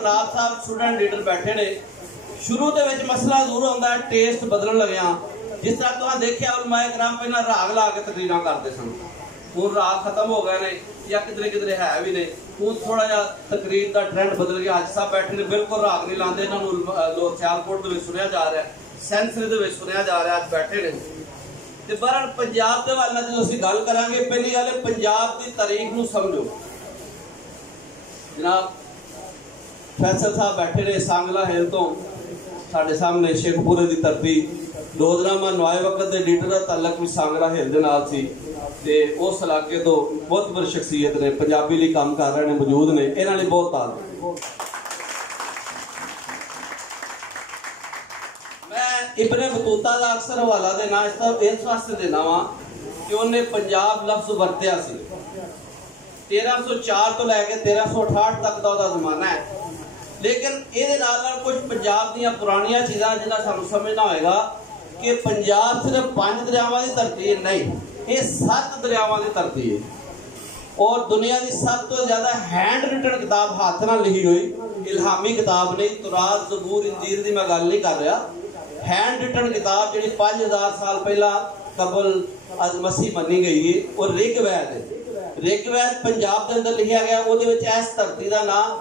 जनाब साहब student leader बैठे ने, शुरू के मसला जरूर होता है, टेस्ट बदलन लग्या। जिस तरह तुहां देखिया उलमाए कराम पहला राग ला के तकरीर करते सन, हुण राग खत्म हो गए ने या किधरे किधरे है भी ने, हुण थोड़ा जिहा तकरीर का ट्रेंड बदल गया। अज साहब बैठे ने बिल्कुल राग नहीं लाते, इन्होंने सियालकोट के सुनिया जा रहा है, सैंसरी के सुनिया जा रहा है, अज बैठे ने। ते बहरहाल पंजाब के वाल जो असीं गल करांगे, पहली गल पंजाब की तारीख नूं समझो। जनाब फैसल साहब बैठे ने सांगला हिल तो, साडे सामने शेखपुरे की धरती, रोजनामा नवाए वक्त के लीडर का ताल्लुक भी सांगला हिल दे नाल सी ते उस इलाके तो बहुत बड़ी शख्सियत ने, पंजाबी लिए काम कर रहे हैं, मौजूद ने, इन्हां लई बहुत ताल्लुक। मैं इब्ने बतूता का अक्सर हवाला देना इस वास्ते देना वा कि उन्हें पंजाब लफ्ज वरत्या सी। 1304 तो लैके 1368 तक का जमाना है, लेकिन ये कुछ पंजाब दियां पुरानियां चीज़ां जिन्हां सानूं समझना होएगा कि पंजाब सिर्फ 5 दरियावां की धरती नहीं, ये 7 दरियावां की धरती है। और दुनिया की सब तो ज्यादा हैंड रिटन किताब हाथ नाल लिखी हुई, इल्हामी किताब नहीं, तुरात ज़बूर इंजील की मैं गल नहीं कर रहा, हैंड रिटन किताब जी 5000 साल पहला कबल अज मसीह मनी गई है, और ऋग्वेद है। ऋग्वेद पंजाब के अंदर लिखा गया, वो इस धरती का नाम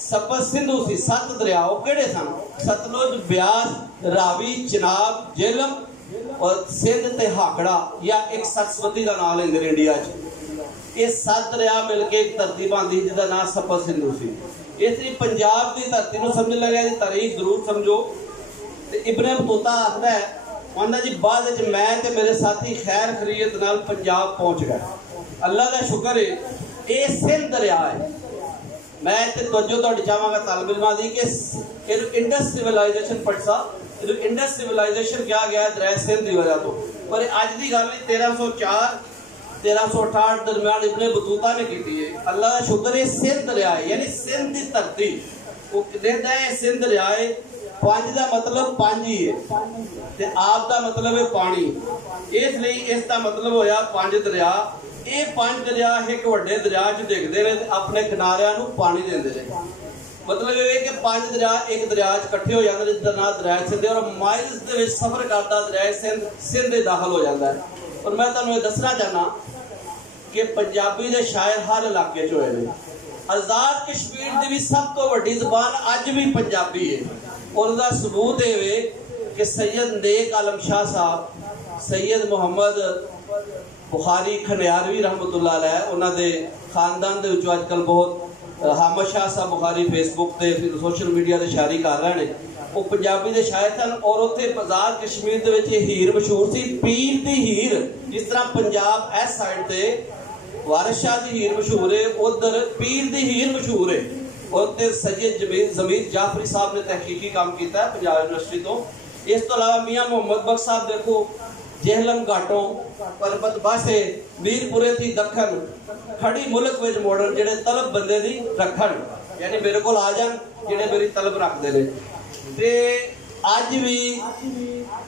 सपत सिंधु सी। 7 दरिया किहड़े सन? सतलुज, ब्यास, रावी, चिनाब, झेलम और सिंध ते हाकड़ा, या एक सरस्वती का नाम लेंदे इंडिया च। ये 7 दरिया मिलके एक धरती बनती जिसका नाम सपत सिंधु सी। इसलिए पंजाब की धरती को समझ लगे, तारीख जरूर समझो। इब्ने बतूता आखदा है, कहंदा जी बाद विच मैं ते मेरे साथी खैर खरीयत नाल पंजाब पहुंच गए। अल्लाह का शुक्र है, ये सिंध दरिया है। मैं ते तवज्जो तुहाडी चाहांगा तालिब इल्मां दी कि इंडस सिविलाइजेशन पढ़सा, इंडस सिविलाइजेशन क्या गया दरिया सिंध की वजह तो, पर अज की गल नहीं, 1304 1368 दरम्यान इब्ने बतूता ने की है। अल्लाह का शुक्र है, सिंध दरिया है, यानी सिंध की धरती। वो कहता है सिंध दरिया है, 5 का मतलब 5 ही है, ते आप का मतलब है पानी, इसलिए इसका मतलब होया 5 दरिया। ये 5 दरिया एक वड्डे दरिया च डिगदे ने, अपने किनारियां नूं पानी देंदे ने। मतलब ये कि 5 दरिया एक दरिया च इकट्ठे हो जाते हैं, जिसका नाम दरिया सिंध है, और माइल्स के सफर करता दरिया सिंध दाखिल हो जाता है। और मैं तुहानूं ये दसना चाहना कि पंजाबी दे शायर हर इलाके च होए ने। आजाद कश्मीर की भी सब तो वड्डी ज़बान अज भी पंजाबी है, और उसका सबूत ये कि सैयद नेक आलम शाह साहब, सैयद मुहम्मद बुखारी खनियारवी रहमतुल्लाह अलैह, उन्होंने खानदान के अजकल बहुत हामद शाह साहब बुखारी फेसबुक पे सोशल मीडिया से शायरी कर रहे हैं, वो पंजाबी के शायर सन। और उत्थे आजाद कश्मीर के हीर मशहूर सी, पीर की हीर। जिस तरह पंजाब इस साइड से वारिस शाह की हीर मशहूर है, उधर पीर की हीर मशहूर है। और सैयद जमीर जाफरी साहब ने तहकीकी काम किया है पंजाब यूनिवर्सिटी तो। इस तो अलावा मियाँ मोहम्मद बख्श साहब देखो, जेहलम घाटों परबत बासे मीरपुरे थी दखन, खड़ी मुल्क विच मॉडर्न जेडे तलब बंदे दी रखन, यानी मेरे को आ जान जेडे मेरी तलब रखते हैं। ते अज भी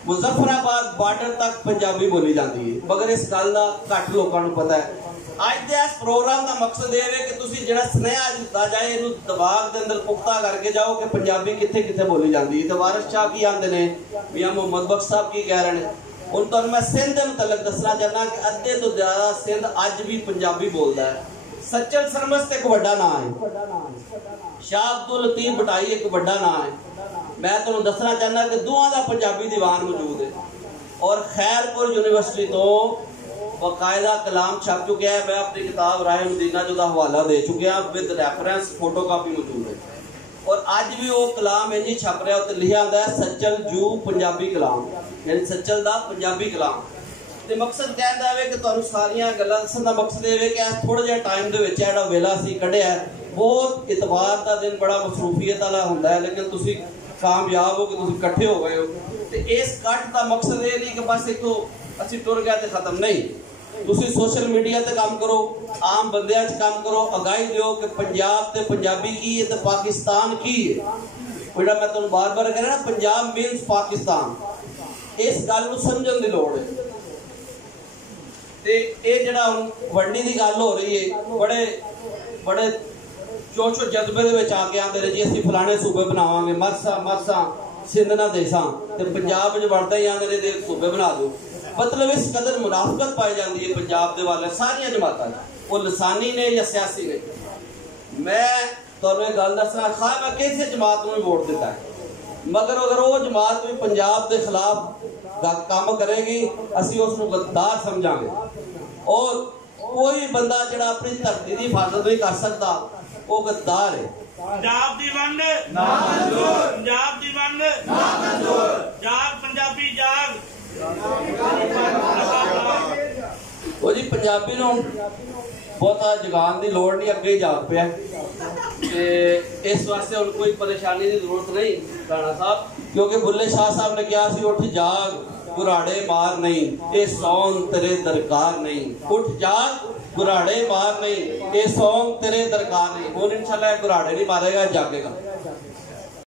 मुजफ्फराबाद बार्डर तक पंजाबी बोली जाती है, मगर इस गल का घट लोगों को पता है। अज के इस प्रोग्राम का मकसद यह है कि तुसीं जिहड़ा स्नेहा दिता जाए, इहनूं दिमाग के अंदर पुख्ता करके जाओ कि पंजाबी कित्थे कित्थे बोली जाती है। तो वारिस शाह की आंदे ने, मियाँ मोहम्मद बख्श साहब की कह रहे हैं। हुण तुहानूं मैं सिंध के मुतलक दसना चाहना कि अद्धे तो ज्यादा सिंध अज भी पंजाबी बोलता है। सच्चल सरमस्त एक वड्डा नाम है, शाह अब्दुल लतीफ बटाई एक वड्डा नाम है। मैं तुहानूं दसना चाहना कि दोवां दा पंजाबी दीवान मौजूद है, और खैरपुर यूनिवर्सिटी तो बाकायदा कलाम छप चुके हैं। मैं अपनी किताब राह मदीना जो हवाला दे चुके हैं, विद रेफरेंस फोटो कापी मौजूद है। और अज भी वो कलाम इंज छप रहा, उत्ते लिखा होता है सच्चल जू पंजाबी कलाम, यानी सच्चल दा पंजाबी कलाम। ते मकसद कहता है कि तुहानूं सारियां गल्लां दस्सण दा मकसद ये है कि थोड़े जिहे टाइम दे विच जिहड़ा वेला सी कढिया, बहुत इतवार का दिन बड़ा मसरूफियत वाला हुंदा है, लेकिन तुसीं कामयाब हो कि तुसीं इकट्ठे हो गए हो। ते इस कट का मकसद ये नहीं कि बस इत्थों असीं टुर गए ते खत्म नहीं, तुसीं सोशल मीडिया ते काम करो, आम बंदियां च काम करो, आगाही दिओ कि पंजाब ते पंजाबी की है ते पाकिस्तान की है। जेड़ा मैं तुहानूं बार बार कह रहा ना, पंजाब मीन्स पाकिस्तान, इस गल नूं समझण दी लोड़ है। ते ये जेड़ा हुण वंडी दी गल हो रही है, बड़े बड़े ਚੋਚੋ ਜਜ਼ਬੇ ਦੇ ਵਿੱਚ ਆ ਕੇ ਆਂਦੇ ਨੇ ਜੀ ਅਸੀਂ ਫਲਾਣੇ ਸੂਬੇ ਬਣਾਵਾਂਗੇ, ਮਰਸਾ ਸਿੰਧ ਨਾ ਦੇਸਾਂ, ਤੇ ਪੰਜਾਬ ਵਿੱਚ ਵੜਦਾ ਹੀ ਆਂਦੇ ਨੇ ਦੇ ਸੂਬੇ ਬਣਾ ਦਿਓ। मतलब इस कदर मुनाफकत पाई जाती है पंजाब के वाले सारिया जमातां वो लसानी ने या सियासी ने। मैं तुहानूं एक गल दसना खा मैं किसी जमात में वोट दिता है, मगर अगर वो जमात भी पंजाब के खिलाफ काम करेगी असीं उसनूं गद्दार समझांगे। और कोई बंदा जिहड़ा अपनी धरती की हिफाजत नहीं कर सकता वो गद्दार है। पंजाब दी वंड ना मंजूर, पंजाब दी वंड ना मंजूर, जाग पंजाबी जाग। वो जी पंजाबी नूं बहुता जगान की लोड़ नहीं, अगे जाग पिया। इस वास्ते हुण कोई परेशानी की जरूरत नहीं राणा साहब, क्योंकि बुल्ले शाह साहब ने कहा सी उठ जाग गुराड़े मार नहीं, ये सौन तेरे दरकार नहीं। उठ जाग गुराड़े मार नहीं, ये सौन तेरे दरकार नहीं। हुण इंशाअल्लाह गुराड़े नहीं मारेगा, जागेगा।